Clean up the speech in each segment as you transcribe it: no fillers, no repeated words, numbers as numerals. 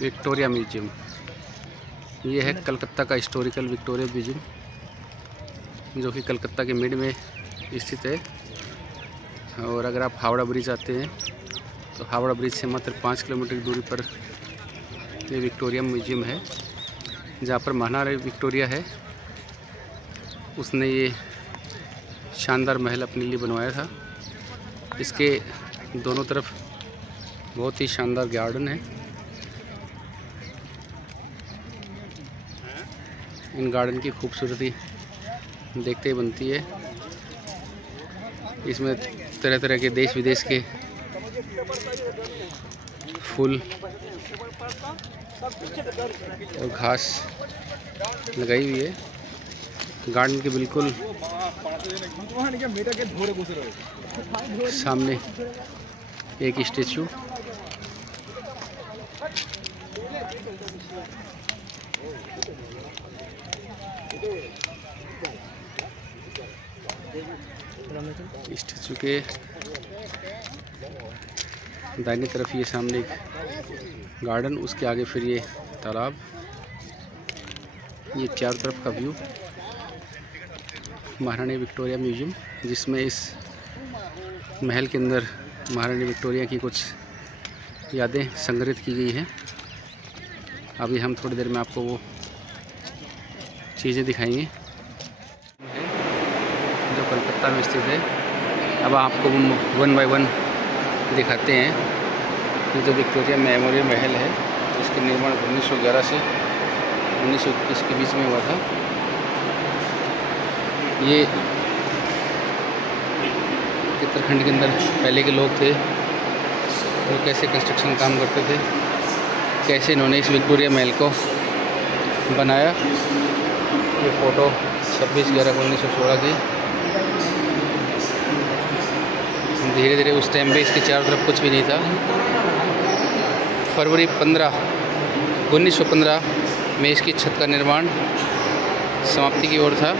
Victoria museum. ये है कलकत्ता का हिस्टोरिकल विक्टोरिया म्यूजियम, जो कि कलकत्ता के मिड में स्थित है। और अगर आप हावड़ा ब्रिज आते हैं तो हावड़ा ब्रिज से मात्र 5 किलोमीटर की दूरी पर ये विक्टोरिया म्यूजियम है, जहाँ पर महारानी विक्टोरिया है, उसने ये शानदार महल अपने लिए बनवाया था। इसके दोनों तरफ बहुत ही शानदार गार्डन है। इन गार्डन की खूबसूरती देखते ही बनती है। इसमें तरह तरह के देश विदेश के फूल और घास लगाई हुई है। गार्डन के बिल्कुल सामने एक स्टेचू, स्टेचू के दाहिनी तरफ ये सामने एक गार्डन, उसके आगे फिर ये तालाब। ये चारों तरफ का व्यू महारानी विक्टोरिया म्यूजियम, जिसमें इस महल के अंदर महारानी विक्टोरिया की कुछ यादें संग्रहित की गई हैं। अभी हम थोड़ी देर में आपको वो चीज़ें दिखाएंगे जो कलकत्ता में स्थित है। अब आपको वन बाय वन दिखाते हैं। ये जो विक्टोरिया मेमोरियल महल है, इसका निर्माण 1911 से 1921 के बीच में हुआ था। ये उत्तराखंड के अंदर पहले के लोग थे, वो कैसे कंस्ट्रक्शन काम करते थे, कैसे इन्होंने इस विक्टोरिया महल को बनाया। ये फ़ोटो 26/11/1916 की। धीरे धीरे उस टाइम पे इसके चारों तरफ कुछ भी नहीं था। फरवरी 1915 में इसकी छत का निर्माण समाप्ति की ओर था।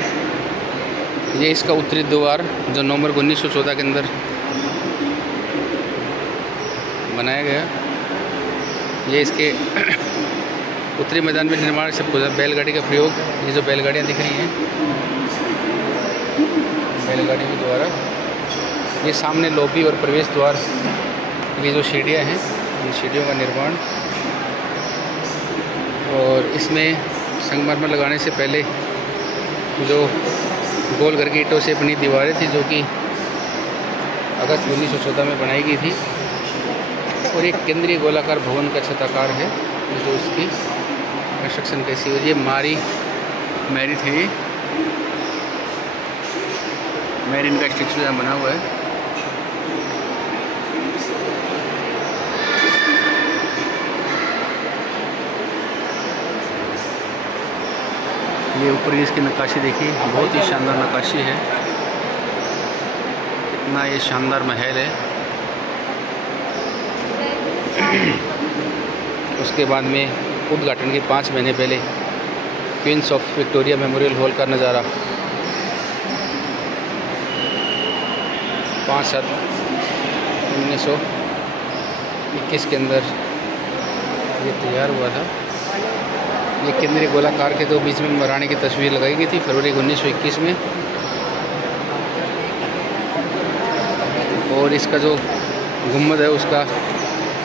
ये इसका उत्तरी द्वार जो नवंबर 1914 के अंदर बनाया गया। ये इसके उत्तरी मैदान में निर्माण सब कुछ, बैलगाड़ी का प्रयोग। ये जो बैलगाड़ियाँ दिख रही हैं, बैलगाड़ी के द्वारा। ये सामने लॉबी और प्रवेश द्वार, ये जो सीढ़ियाँ हैं, इन सीढ़ियों का निर्माण। और इसमें संगमरमर लगाने से पहले जो गोल घर की ईंटों से बनी दीवारें थी, जो कि अगस्त 1914 में बनाई गई थी। और एक केंद्रीय गोलाकार भवन का छताकार है, जो इसकी कंस्ट्रक्शन कैसी हुई। ये मैरी थी, मैरिन का स्टेचू यहाँ बना हुआ है। ये ऊपर इसकी नक्काशी देखिए, बहुत ही शानदार नक्काशी है। कितना ये शानदार महल है। उसके बाद में उद्घाटन के 5 महीने पहले Queen's of Victoria Memorial Hall का नज़ारा 5/7/1921 के अंदर ये तैयार हुआ था। ये केंद्रीय गोलाकार के दो बीच में रानी की तस्वीर लगाई गई थी फरवरी 1921 में। और इसका जो गुम्बद है, उसका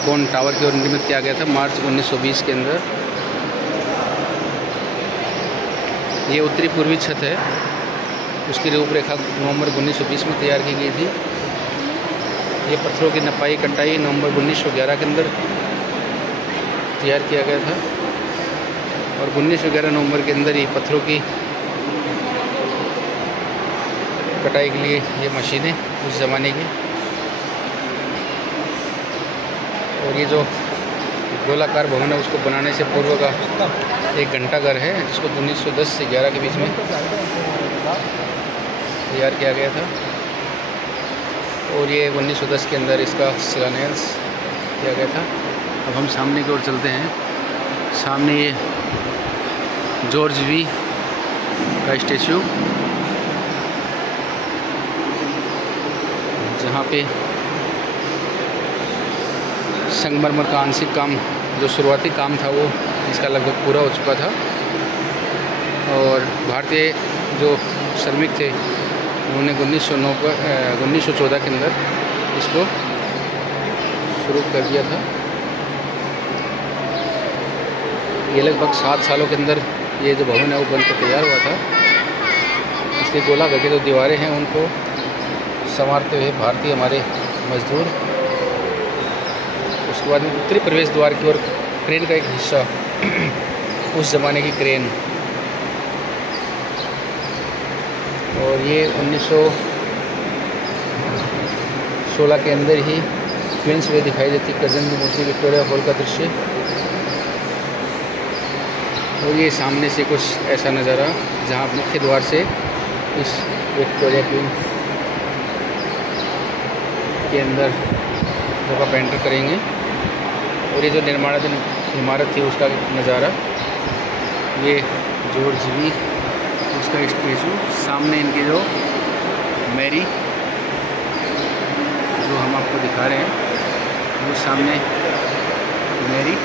कोन टावर की ओर निर्मित किया गया था मार्च 1920 के अंदर। ये उत्तरी पूर्वी छत है, उसकी रूपरेखा नवंबर 1920 में तैयार की गई थी। ये पत्थरों की नपाई कटाई नवंबर 1911 के अंदर तैयार किया गया था। और 1911 नवंबर के अंदर ही पत्थरों की कटाई के लिए ये मशीनें उस ज़माने की। और ये जो गोलाकार भवन है, उसको बनाने से पूर्व का एक घंटाघर है, जिसको 1910 से 11 के बीच में तैयार किया गया था। और ये 1910 के अंदर इसका शिलान्यास किया गया था। अब हम सामने की ओर चलते हैं। सामने ये जॉर्ज वी का स्टेचू, जहाँ पे संगमरमर का आंशिक काम जो शुरुआती काम था वो इसका लगभग पूरा हो चुका था। और भारतीय जो श्रमिक थे उन्होंने 1914 के अंदर इसको शुरू कर दिया था। ये लगभग 7 सालों के अंदर ये जो भवन है वो बनकर तैयार हुआ था। इसके गोलाकार के जो दीवारें हैं उनको संवारते हुए भारतीय हमारे मजदूर। उसके बाद में उत्तरी प्रवेश द्वार की ओर क्रेन का एक हिस्सा, उस ज़माने की क्रेन, और ये 1916 के अंदर ही क्वींस वे दिखाई देती कर्जन की मूर्ति विक्टोरिया हॉल का दृश्य। और ये सामने से कुछ ऐसा नज़ारा जहाँ मुख्य द्वार से इस विक्टोरिया क्वीन के अंदर जब आप एंटर करेंगे। और ये जो निर्माणाधीन इमारत थी उसका नज़ारा, ये जॉर्ज वी उसका स्टेचू, सामने इनकी जो मैरी जो हम आपको दिखा रहे हैं वो सामने मैरी,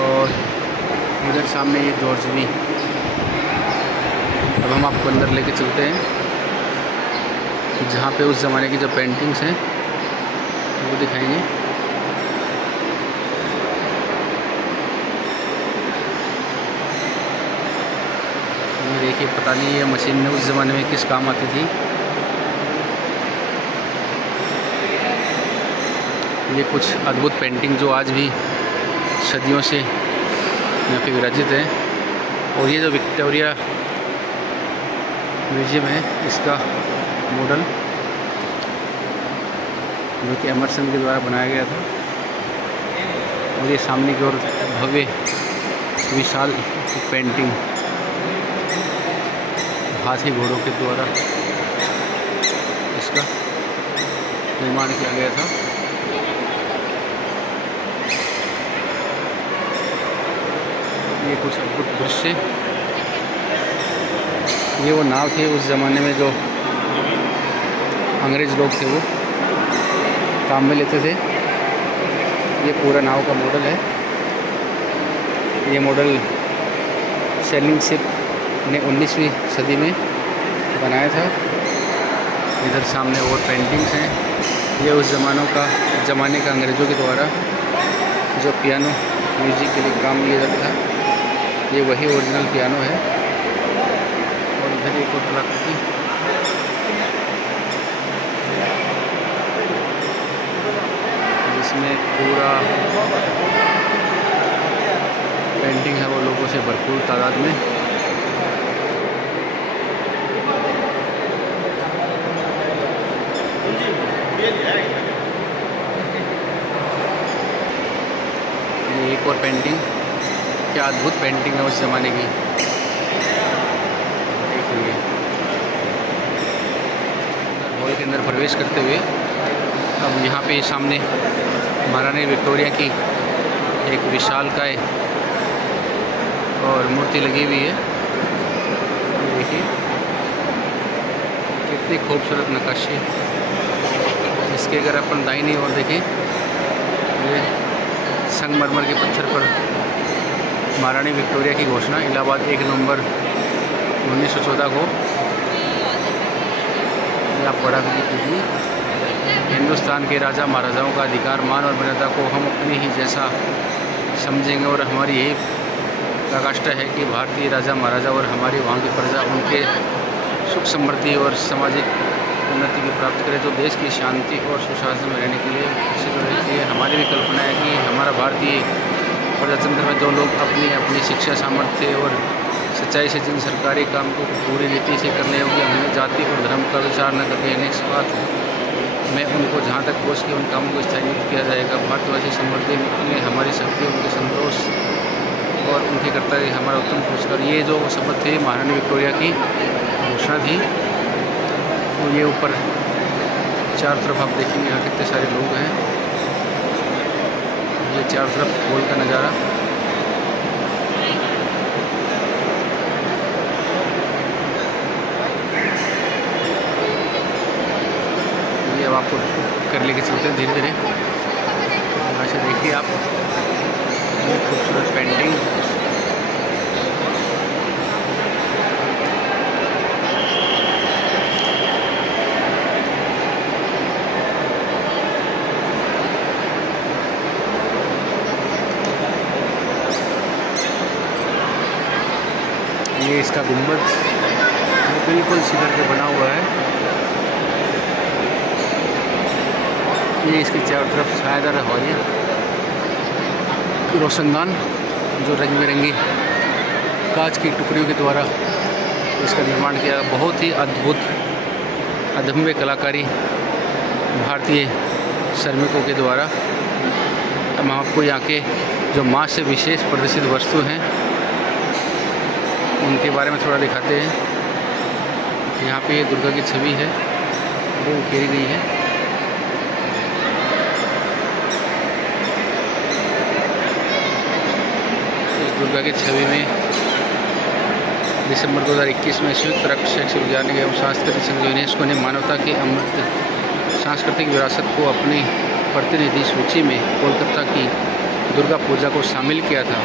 और इधर सामने ये जॉर्ज वी। अब हम आपको अंदर लेके चलते हैं जहाँ पे उस ज़माने की जो पेंटिंग्स हैं वो दिखाएंगे। ये देखिए, पता नहीं ये मशीन उस ज़माने में किस काम आती थी। ये कुछ अद्भुत पेंटिंग जो आज भी सदियों से यहाँ पे विराजित है। और ये जो विक्टोरिया म्यूजियम है इसका मॉडल जो कि एमर्सन के द्वारा बनाया गया था। और ये सामने की ओर भव्य विशाल पेंटिंग हाथी घोड़ों के द्वारा इसका निर्माण किया गया था। ये कुछ अद्भुत दृश्य, ये वो नाव थे उस ज़माने में जो अंग्रेज़ लोग थे वो काम में लेते थे। ये पूरा नाव का मॉडल है। ये मॉडल सेलिंग शिप ने 19वीं सदी में बनाया था। इधर सामने और पेंटिंग्स हैं। ये उस ज़माने का अंग्रेज़ों के द्वारा जो पियानो म्यूजिक के लिए काम लिया जाता था, ये वही ओरिजिनल पियानो है। और इधर एक और कलाकृति, जिसमें पूरा पेंटिंग है वो लोगों से भरपूर तादाद में। ये एक और पेंटिंग, क्या अद्भुत पेंटिंग है उस ज़माने की। देखिए, हॉल के अंदर प्रवेश करते हुए अब यहाँ पे सामने महारानी विक्टोरिया की एक विशालकाय और मूर्ति लगी हुई है। देखिए कितनी खूबसूरत नक्काशी। इसके अगर अपन दाहिनी ओर देखें, ये संगमरमर के पत्थर पर महारानी विक्टोरिया की घोषणा इलाहाबाद 1 नवंबर 1914 को, आप पढ़ा कीजिए। हिंदुस्तान के राजा महाराजाओं का अधिकार, मान और मर्यादा को हम अपने ही जैसा समझेंगे और हमारी यही प्रकाष्ठा है कि भारतीय राजा महाराजा और हमारी वहाँ की प्रजा उनके सुख समृद्धि और सामाजिक उन्नति की प्राप्त करें, जो देश की शांति और सुशासन में रहने के लिए विकसित रहती है। हमारी भी कल्पना है कि हमारा भारतीय प्रजातंत्र में जो लोग अपनी अपनी शिक्षा, सामर्थ्य और सच्चाई से जिन सरकारी काम को पूरी रीति से करने योग्य, उन्हें जाति और धर्म का विचार न करके नेक्स्ट बात में उनको जहाँ तक पहुँच के उन कामों को स्थायी नियुक्त किया जाएगा। भारतवासी समृद्धि में हमारी शक्ति, उनके संतोष और उनके कर्तव्य हमारा उत्तम पुरस्कार। ये जो शपथ थी महारानी विक्टोरिया की घोषणा थी। तो ये ऊपर चारों तरफ आप देखेंगे यहाँ कितने सारे लोग हैं। ये चारों तरफ हॉल का नज़ारा। अब आपको कर लेके चलते हैं धीरे धीरे। यहाँ से देखिए आप खूबसूरत पेंटिंग। ये इसका गुंबद बिल्कुल सिर के बना हुआ है। ये इसके चारों तरफ छायादार हवाइयाँ, रोशनदान जो रंग बिरंगी कांच की टुकड़ियों के द्वारा इसका निर्माण किया। बहुत ही अद्भुत अदम्य कलाकारी भारतीय श्रमिकों के द्वारा। हम आपको यहाँ के जो माँ से विशेष प्रदर्शित वस्तु हैं उनके बारे में थोड़ा दिखाते हैं। यहाँ पे ये दुर्गा की छवि है, वो उकेरी गई है। इस दुर्गा की छवि में दिसंबर 2021 में संयुक्त राष्ट्र शैक्षिक वैज्ञानिक एवं सांस्कृतिक संघ यूनेस्को ने मानवता की अमूर्त सांस्कृतिक विरासत को अपनी प्रतिनिधि सूची में कोलकाता की दुर्गा पूजा को शामिल किया था।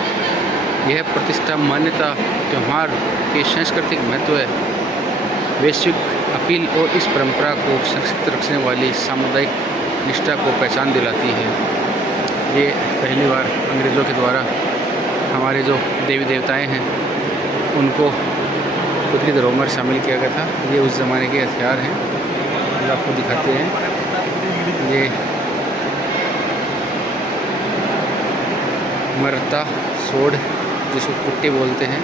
यह प्रतिष्ठा, मान्यता, त्यौहार के सांस्कृतिक महत्व, वैश्विक अपील और इस परंपरा को संरक्षित रखने वाली सामुदायिक निष्ठा को पहचान दिलाती है। ये पहली बार अंग्रेज़ों के द्वारा हमारे जो देवी देवताएं हैं उनको खुद की धरोहर में शामिल किया गया था। ये उस ज़माने के हथियार हैं जो आपको दिखाते हैं। ये मरता सोड जिसको कुट्टे बोलते हैं।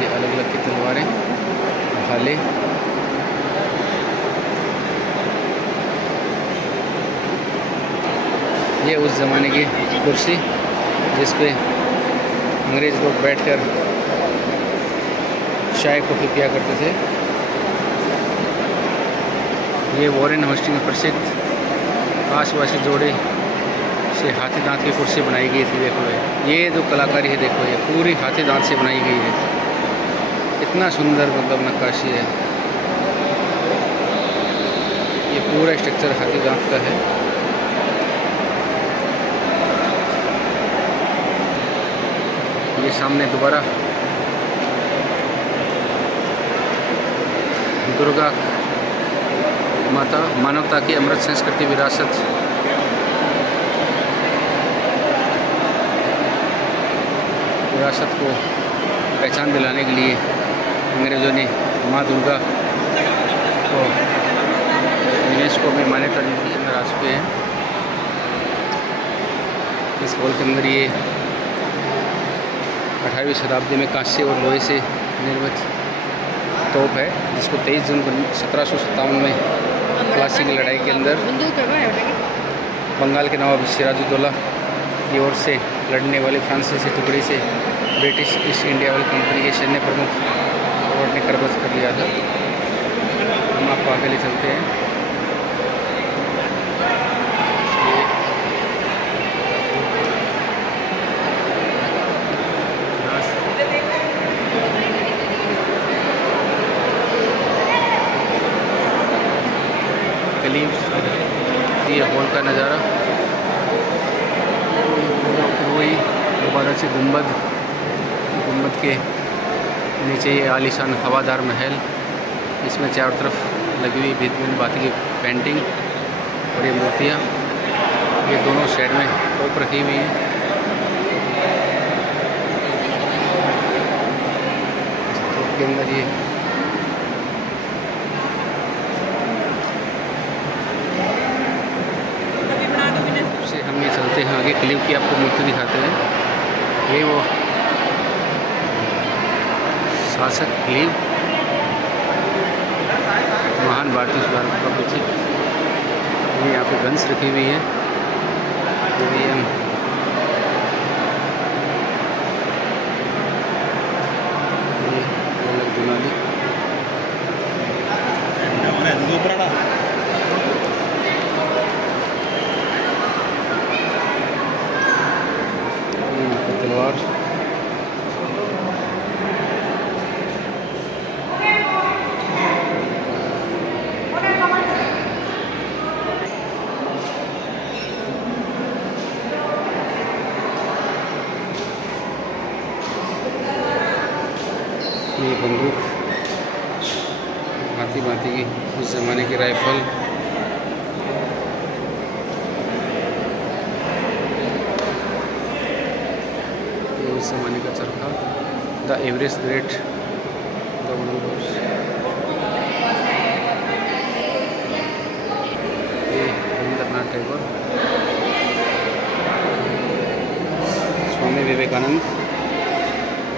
ये अलग अलग की तलवारें, भाले, ये उस ज़माने की कुर्सी जिस पे अंग्रेज़ लोग बैठकर चाय कॉफ़ी पिया करते थे। ये वॉरेन होस्टिंग में प्रसिद्ध आसपासी जोड़े से हाथी दांत की कुर्सी बनाई गई थी। देखो ये जो कलाकारी है, देखो ये पूरी हाथी दांत से बनाई गई है। इतना सुंदर मतलब नक्काशी है। ये पूरा स्ट्रक्चर हाथी दांत का है। ये सामने दोबारा दुर्गा माता मानवता की अमृत संस्कृति विरासत को पहचान दिलाने के लिए अंग्रेज़ों ने माँ दुर्गा को यूनेस्को में मान्यता दी थी। अंदर आ चुके हैं। इस हॉल के अंदर ये 18वीं शताब्दी में कांस्य और लोहे से निर्मित तोप है, जिसको 23 जून 1757 में प्लासी की लड़ाई के अंदर बंगाल के नवाब सिराजुद्दौला की ओर से लड़ने वाली फ्रांसीसी टुकड़ी से ब्रिटिश ईस्ट इंडिया वाली कंपनी के सैन्य प्रमुख रॉबर्ट ने करबस कर लिया था। हम आपको आगे ले चलते हैं। ये हॉल का नज़ारा, वही दोबारा से गुंबद के नीचे ये आलीशान हवादार महल, इसमें चारों तरफ लगी हुई भिन्न बाती की पेंटिंग और ये मूर्तियाँ, ये दोनों साइड में टोप रखी हुई हैं। टोप के अंदर ये हम ये चलते हैं आगे, क्लिप की आपको मूर्ति दिखाते हैं। ये वो शासक क्लिप, महान भारतीय सुधारक का प्रतीक। ये यहाँ पे गन्स रखी हुई है। तलवार, भांति भांति की उस ज़माने की राइफल, ये उस ज़माने का चरखा, the Everest great, the wooden horse, ये रविंद्रनाथ टैगोर, स्वामी विवेकानंद,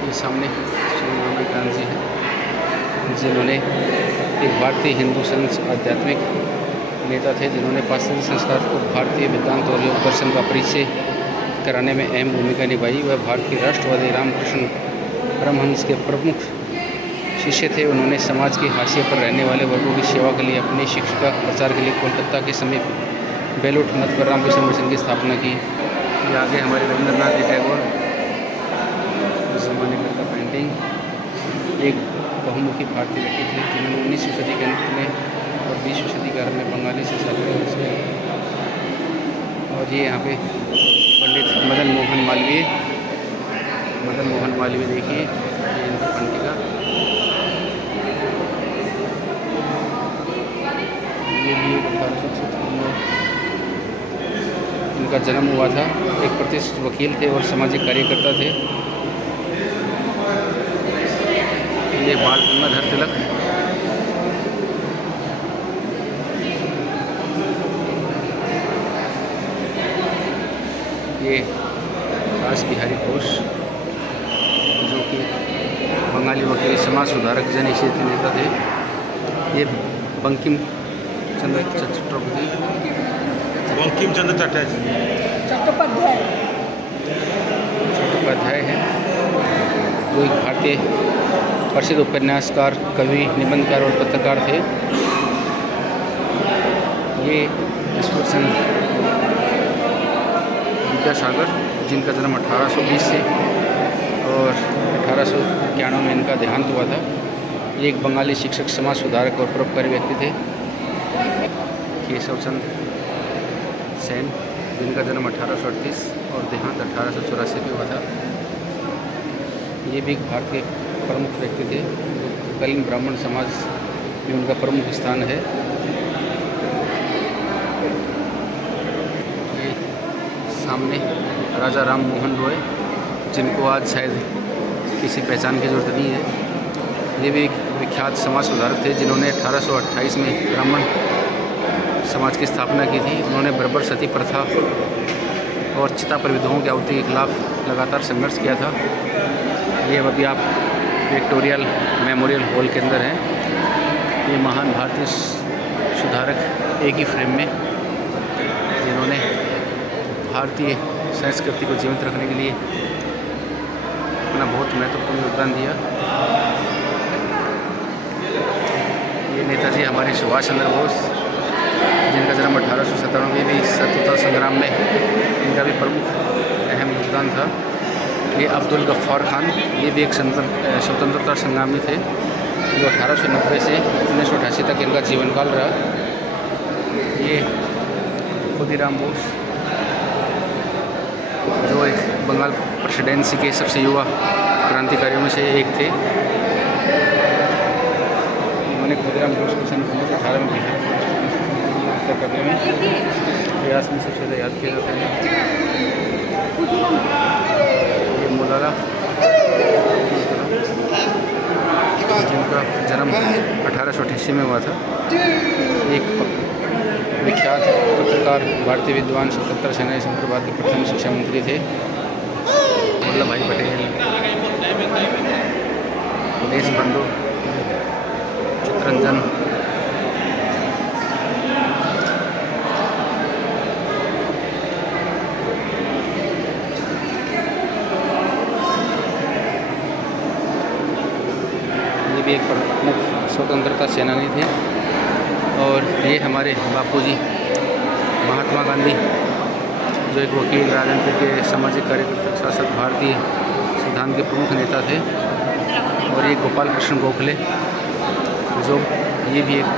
ये सामने स्वामी विवेकानंद जी हैं, जिन्होंने एक भारतीय हिंदू संत आध्यात्मिक नेता थे, जिन्होंने पाश्चात्य संस्कार को भारतीय वेदांत और योग दर्शन का परिचय कराने में अहम भूमिका निभाई। वह भारतीय राष्ट्रवादी रामकृष्ण परमहंस के प्रमुख शिष्य थे। उन्होंने समाज के हाशिए पर रहने वाले वर्गों की सेवा के लिए अपनी शिक्षा प्रचार के लिए कोलकाता के समीप बेलूट मठ पर रामकृष्ण मिशन की स्थापना की। ये आगे हमारे रविंद्रनाथ जी टैगोर, उस जमाने का पेंटिंग, एक बहुमुखी भारतीय व्यक्ति थे जिन्होंने 19वीं सदी के अंत में और 20वीं सदी के आरंभ में बंगाली से शादी। और ये यहाँ पे पंडित मदन मोहन मालवीय, देखिए ये इनकी पंडिका, ये भी 1856 में इनका जन्म हुआ था। एक प्रतिष्ठित वकील थे और सामाजिक कार्यकर्ता थे। ये बाल गंगाधर तिलक, ये रास बिहारी घोष, जो कि बंगाली वकील, समाज सुधारक, जनहित नेता थे। ये बंकिम चंद्र चट्टोपाध्याय हैं, जो एक भारतीय प्रसिद्ध उपन्यासकार, कवि, निबंधकार और पत्रकार थे। ये ईश्वरचंद्र विद्यासागर, जिनका जन्म 1820 से और 1891 में इनका देहांत हुआ था। ये एक बंगाली शिक्षक, समाज सुधारक और परोपकारी व्यक्ति थे। केशवचंद्र सेन, जिनका जन्म 1838 और देहांत 1884 में हुआ था। ये भी एक भारतीय प्रमुख व्यक्ति थे। तत्कालीन ब्राह्मण समाज में उनका प्रमुख स्थान है। ये सामने राजा राम मोहन रॉय, जिनको आज शायद किसी पहचान की जरूरत नहीं है। ये भी एक विख्यात समाज सुधारक थे, जिन्होंने 1828 में ब्राह्मण समाज की स्थापना की थी। उन्होंने बर्बर सती प्रथा और चिता पर विधवाओं की आहुति के खिलाफ लगातार संघर्ष किया था। ये अभी आप विक्टोरियल मेमोरियल हॉल के अंदर हैं। ये महान भारतीय सुधारक एक ही फ्रेम में, जिन्होंने भारतीय संस्कृति को जीवित रखने के लिए अपना बहुत महत्वपूर्ण योगदान दिया। ये नेताजी हमारे सुभाष चंद्र बोस, जिनका जन्म 1897 में भी स्वतंत्रता संग्राम में इनका भी प्रमुख अहम योगदान था। ये अब्दुल गफ्फार खान, ये भी एक स्वतंत्रता संग्रामी थे, जो 1890 से 1988 तक इनका जीवन काल रहा। ये खुदीराम बोस, जो एक बंगाल प्रेसिडेंसी के सबसे युवा क्रांतिकारियों में से एक थे। उन्होंने खुदीराम बोस को सन 1918 में करने में प्रयास में सबसे ज़्यादा याद किया जाता है। ये मौलाना, जिनका जन्म 1888 में हुआ था, एक विख्यात पत्रकार, भारतीय विद्वान, स्वतंत्रता सेनानी, संप्रदाय के प्रथम शिक्षा मंत्री थे। वल्लभ भाई पटेल, देश बंधु चित्तरंजन, ये भी एक प्रमुख स्वतंत्रता सेनानी थे। और ये हमारे बापूजी महात्मा गांधी, जो एक वकील, राजनीतिक, सामाजिक कार्यकर्ता, शासक, भारतीय संविधान के प्रमुख नेता थे। और ये गोपाल कृष्ण गोखले, जो ये भी एक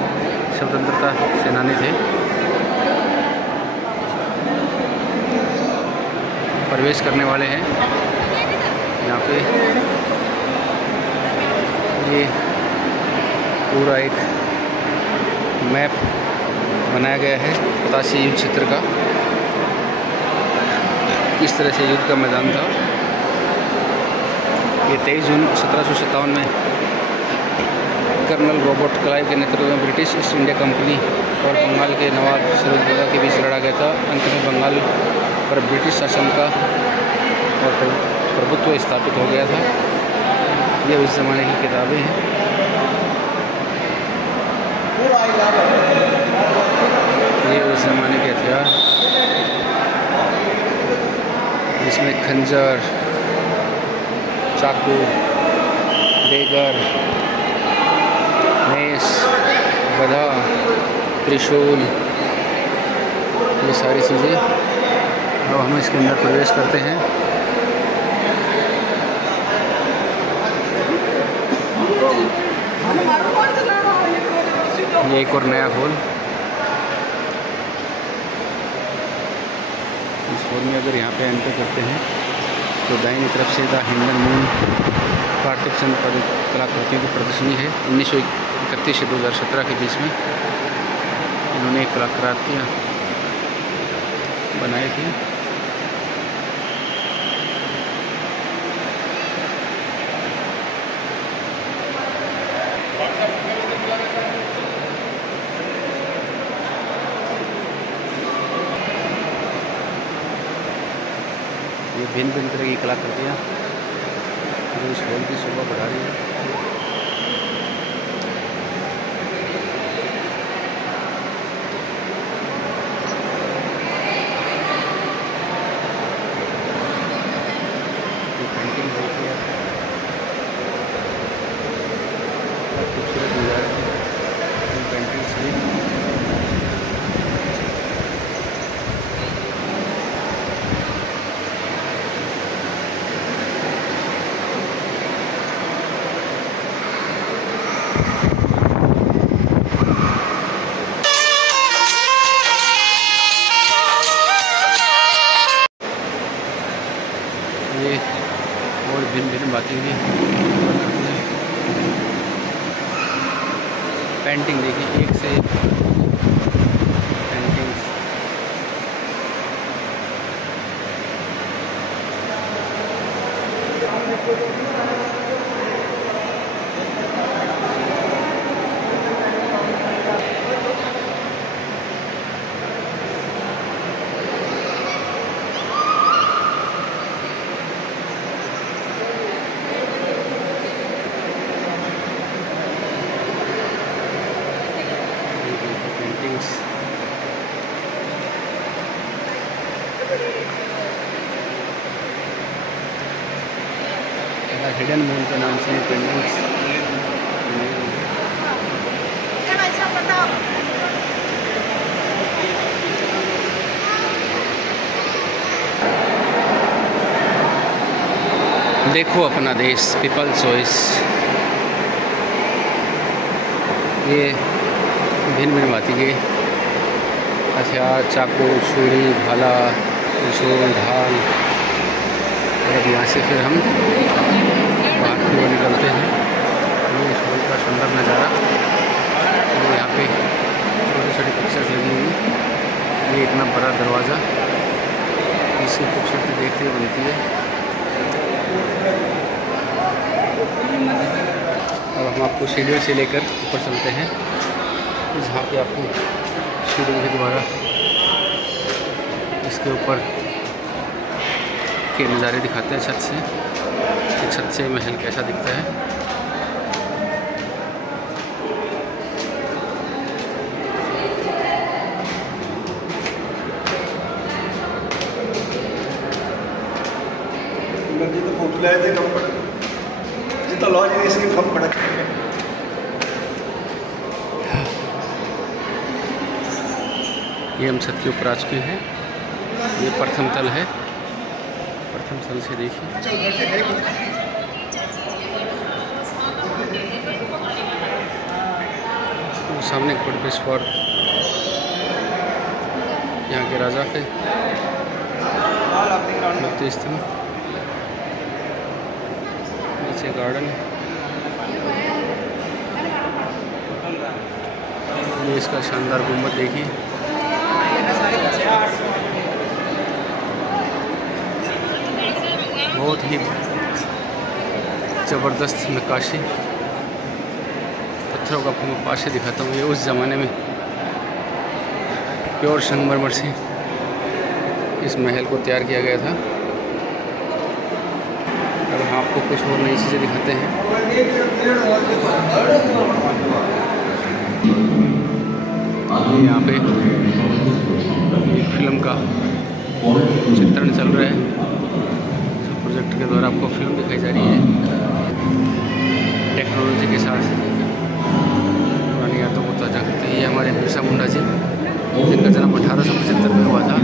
स्वतंत्रता सेनानी थे। प्रवेश करने वाले हैं यहाँ पे। ये पूरा एक मैप बनाया गया है पतासी युद्ध क्षेत्र का, किस तरह से युद्ध का मैदान था। ये 23 जून 1757 में कर्नल रॉबर्ट क्लाइव के नेतृत्व में ब्रिटिश ईस्ट इंडिया कंपनी और बंगाल के नवाब सिराजुद्दौला के बीच लड़ा गया था। अंत में बंगाल पर ब्रिटिश शासन का और प्रभुत्व स्थापित हो गया था। ये उस ज़माने की किताबें हैं। ये उस ज़माने के हथियार, इसमें खंजर, चाकू, डेगर, मेस, गदा, त्रिशूल, ये सारी चीज़ें। अब हम इसके अंदर प्रवेश करते हैं। ये एक और नया हॉल। इस हॉल में अगर यहाँ पे एंटर करते हैं तो दाहिनी तरफ से द हिंडन मून कार्तिक चंद कलाकृतियों की प्रदर्शनी है। 1931 से 2017 के बीच में इन्होंने कलाकृतियाँ बनाई थी। ये भिन्न भिन्न तरह की कलाकृतियाँ जो इस हॉल की शोभा बढ़ा रही है। ये पेंटिंग देखिए आप, खूबसूरत नज़ारा है इन पेंटिंग्स की। ये और भिन्न भिन्न बातें भी पेंटिंग देखिए, एक से एक पेंटिंग्स। हिडन मून के नाम से पेंटिंग्स। देखो अपना देश, पीपल चॉइस। ये भिन्न भिन्न बातें के हथियार, चाकू, छुरी, भाला, त्रिशूल, ढाल। और अब यहाँ से फिर हम बाहर की ओर निकलते हैं। ये इस हॉल का सुंदर नज़ारा। तो यहाँ पे छोटी छोटी पिक्चर्स लगी हुई। ये इतना बड़ा दरवाज़ा, इसकी खूबसूरती देखते हुए बनती है। अब हम आपको सीढ़ियों से लेकर ऊपर चलते हैं, जहाँ पे आपको सीढ़ियों के द्वारा इसके ऊपर के नज़ारे दिखाते हैं छत से, कि छत से महल कैसा दिखता है। ये हम छत के ऊपर आ चुके हैं। ये प्रथम तल है। प्रथम तल से देखिए सामने कोटपेश फॉर यहाँ के राजा के मूर्ति स्तंभ, नीचे गार्डन। ये इसका शानदार गुम्बद देखिए। बहुत ही ज़बरदस्त नक्काशी। पत्थरों का आपको मैं पास से दिखाता हूँ। ये उस ज़माने में प्योर संगमरमर से इस महल को तैयार किया गया था। अब हम आपको कुछ और नई चीज़ें दिखाते हैं। यहाँ पे एक फिल्म का चित्रण चल रहा है। प्रोजेक्टर के द्वारा आपको फिल्म दिखाई जा रही है टेक्नोलॉजी के साथ। पुरानी यादों को ताज़ा करते हैं। ये हमारे बिरसा मुंडा जी, जिनका जन्म 1875 में हुआ था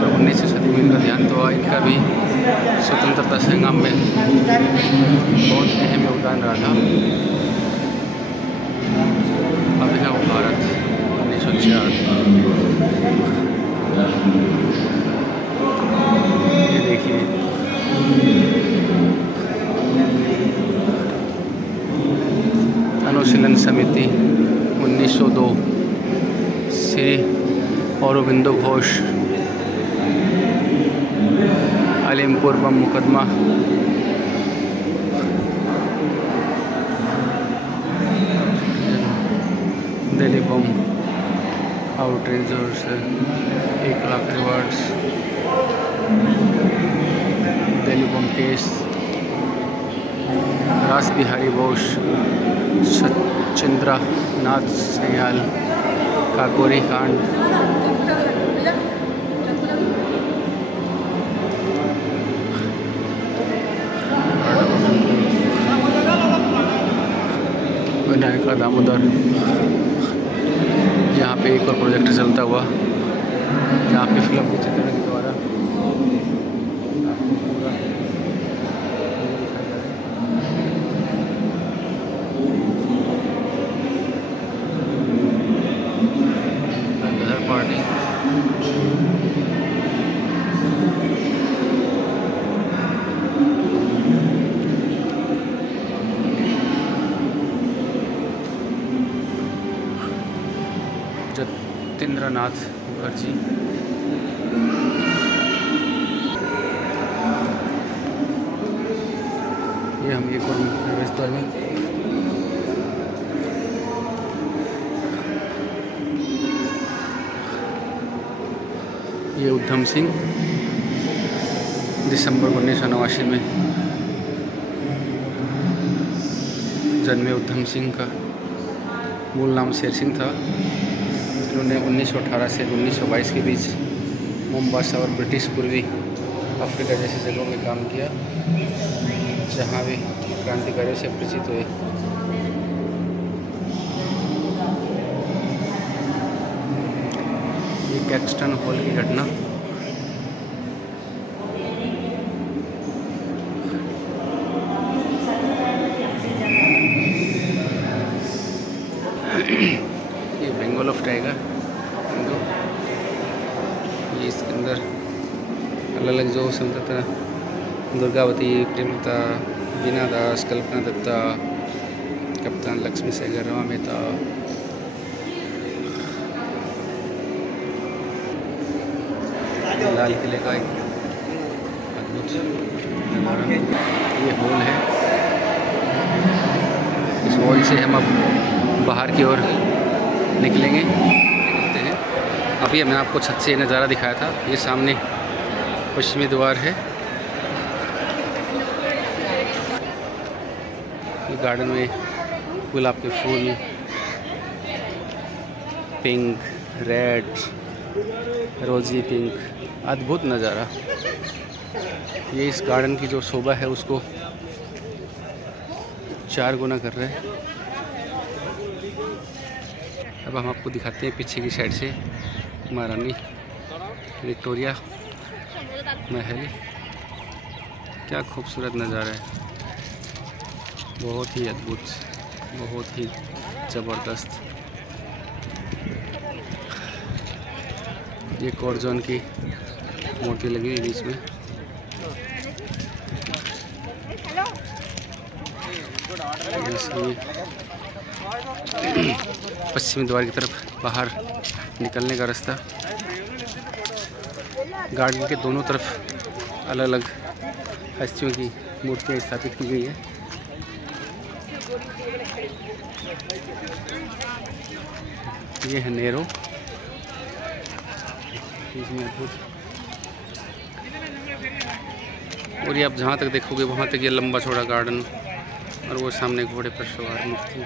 और 19वीं सदी में इनका ध्यान तो हुआ। इनका भी स्वतंत्रता संग्राम में बहुत अहम योगदान रहा था। अभिनव भारत 1904। ये देखिए अनुशीलन समिति 1902, श्री औरोबिंदो घोष, अलीमपुर बम मुकदमा, दिल्ली बम आउटरेंजर्स, 1 लाख रिवार्ड्स, दिल्ली बम केस, रास बिहारी बोस, सचिंद्रा नाथ सयाल, काकोरी कांड, विनायक का दामोदर। यहाँ पे एक और प्रोजेक्ट चलता हुआ, जहाँ पे फिल्म के चित्रण के द्वारा गदर पार्टी। जतीन्द्रनाथ मुखर्जी। ये हम एक और प्रवेश द्वार में ये उधम सिंह दिसंबर 1989 में जन्मे। उधम सिंह का मूल नाम शेर सिंह था। इन्होंने 1918 से 1922 के बीच मोम्बासा और ब्रिटिश पूर्वी अफ्रीका जैसी जगहों में काम किया, जहाँ भी क्रांतिकारियों से परिचित हुए। ये कैक्सटन हॉल की घटना। ये बंगाल ऑफ टाइगर। ये इसके अंदर अलग अलग जो संतता दुर्गावती, प्रेमलता, बीना दास, कल्पना दत्ता, कप्तान लक्ष्मी सहगल, रमा मेहता, लाल किले का एक अद्भुत नज़ारा। ये हॉल है। इस हॉल से हम अब बाहर की ओर निकलते हैं। अभी मैंने आपको छत से नज़ारा दिखाया था। ये सामने पश्चिमी द्वार है। गार्डन में गुलाब के फूल, पिंक, रेड, रोजी पिंक, अद्भुत नज़ारा। ये इस गार्डन की जो शोभा है उसको 4 गुना कर रहे हैं। अब हम आपको दिखाते हैं पीछे की साइड से महारानी विक्टोरिया महल। क्या खूबसूरत नज़ारा है, बहुत ही अद्भुत, बहुत ही ज़बरदस्त। ये कॉर्जोन की मूर्ति लगी हुई बीच में। पश्चिमी द्वार की तरफ बाहर निकलने का रास्ता। गार्डन के दोनों तरफ अलग अलग हस्तियों की मूर्तियाँ स्थापित की गई है। ये है नेहरू, इसमें अद्भुत। और ये आप जहाँ तक देखोगे वहाँ तक ये लंबा चौड़ा गार्डन, और वो सामने घोड़े पर सवार मूर्ति।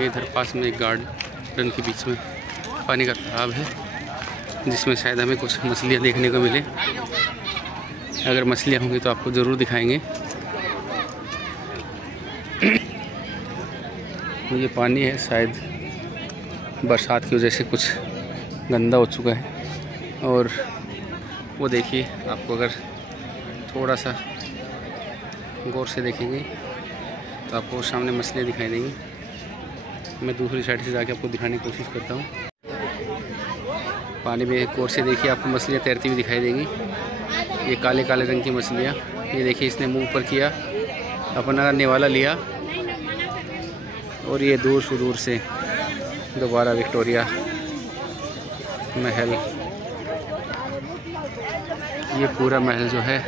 ये इधर पास में एक गार्डन के बीच में पानी का तालाब है, जिसमें शायद हमें कुछ मछलियाँ देखने को मिले। अगर मछलियाँ होंगी तो आपको ज़रूर दिखाएंगे। तो ये पानी है, शायद बरसात की वजह से कुछ गंदा हो चुका है। और वो देखिए, आपको अगर थोड़ा सा गौर से देखेंगे तो आपको सामने मछलियाँ दिखाई देंगी। मैं दूसरी साइड से जाके आपको दिखाने की कोशिश करता हूँ। पानी में एक गौर से देखिए, आपको मछलियाँ तैरती हुई दिखाई देंगी। ये काले काले रंग की मछलियाँ। ये देखिए, इसने मुंह ऊपर किया, अपना निवाला लिया, और ये दूर से दोबारा विक्टोरिया महल। ये पूरा महल जो है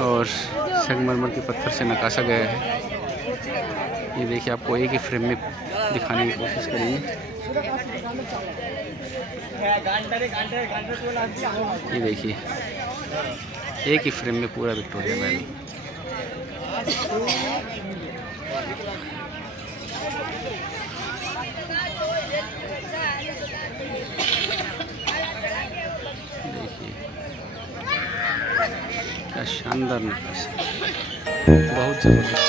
और संगमरमर के पत्थर से नकाशा गया है। ये देखिए, आपको एक ही फ्रेम में दिखाने की कोशिश करेंगे। ये देखिए, एक ही फ्रेम में पूरा विक्टोरिया महल। देखिए क्या शानदार नकाशा, बहुत जबरदस्त।